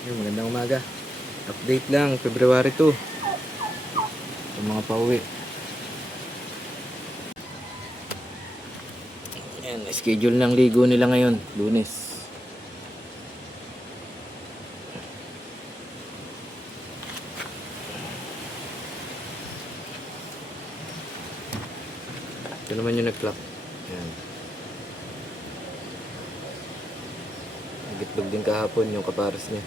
Magandang umaga. Update lang, February 2. Sa mga pauwi. Ayan, schedule ng ligo nila ngayon, Lunes. Ito naman yung nag-clock. Ayan. Nagitlog din kahapon yung kapares niya.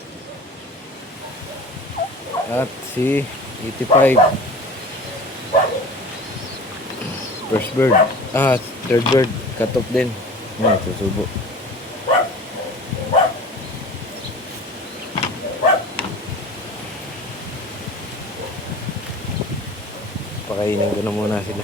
At si 85. First bird. Third bird. Cut off din. Ayan, susubo. Pakainin ko na muna sila.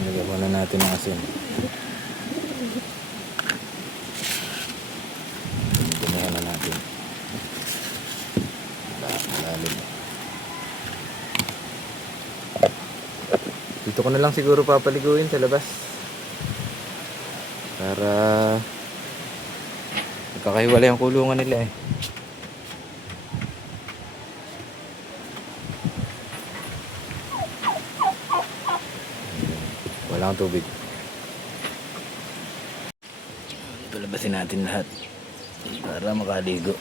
Nagawa na natin ang asin. Ganahan na natin. Malalim. Dito ko na lang siguro papaliguin sa labas. Para nagkakahiwalay ang kulungan nila eh. Walang tubig. Palabasin natin lahat para makaligo.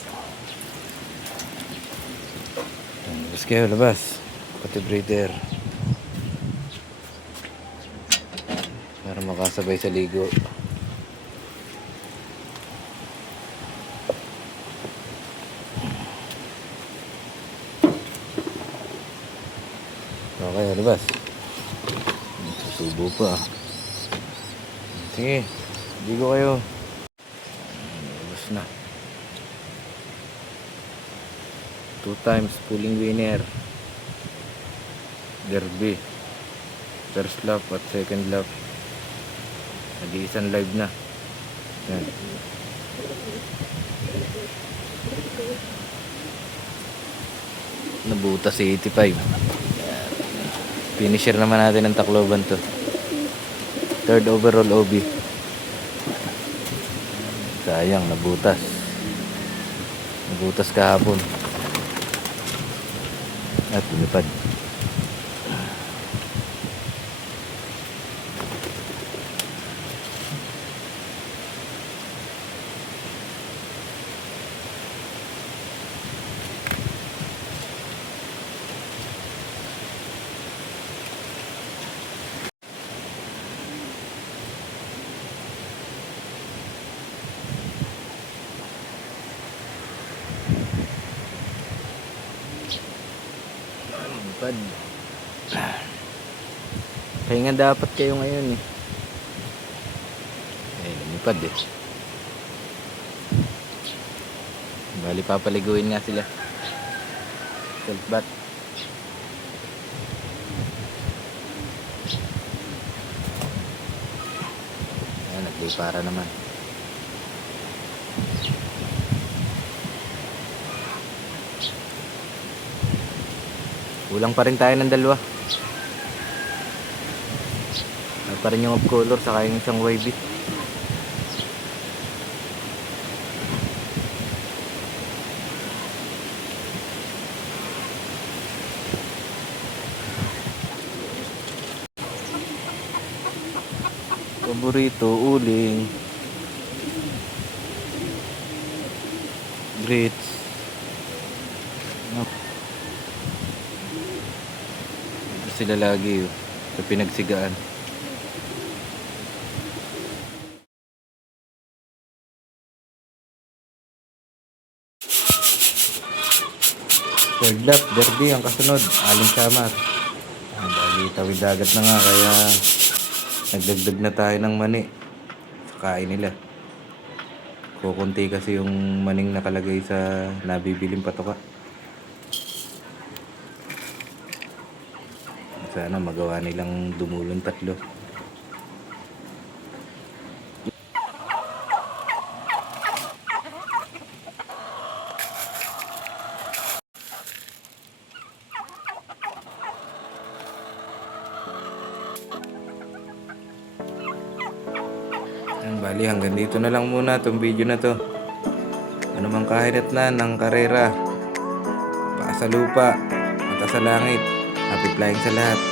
Labas kayo, labas. Pati breeder. Para makasabay sa ligo. Okay, labas. Subo pa. Sige, ligo kayo. Labas na. 2 times pulling winner. Derby. First lap at second lap. Nag-iisang live na. Yan. Nabutas si 85. Finisher naman natin ng Tacloban to. Third overall OB. Sayang, nabutas. Nabutas kahapon. At lumipad. Lumipad. Pahinga dapat kayo ngayon eh. Lumipad eh. Bali papaliguin nga sila. Self bath. Ayan, naglipara naman. Kulang pa rin tayo ng dalawa. Pa rin yung off color saka yung isang YB. Paborito, uling, grits. Ito sila lagi sa pinagsigaan. Third lap, derby ang kasunod, Aling Samar. Bali, tawid dagat na nga kaya nagdagdag na tayo ng mani sa kain nila. Kukunti kasi yung maning nakalagay sa nabibiling patoka. Sana magawa nilang dumulong 3. Bali, hanggang dito na lang muna itong video na to. Ano mang kahinatnan ng karera, paa sa lupa, mata sa langit, happy flying sa lahat.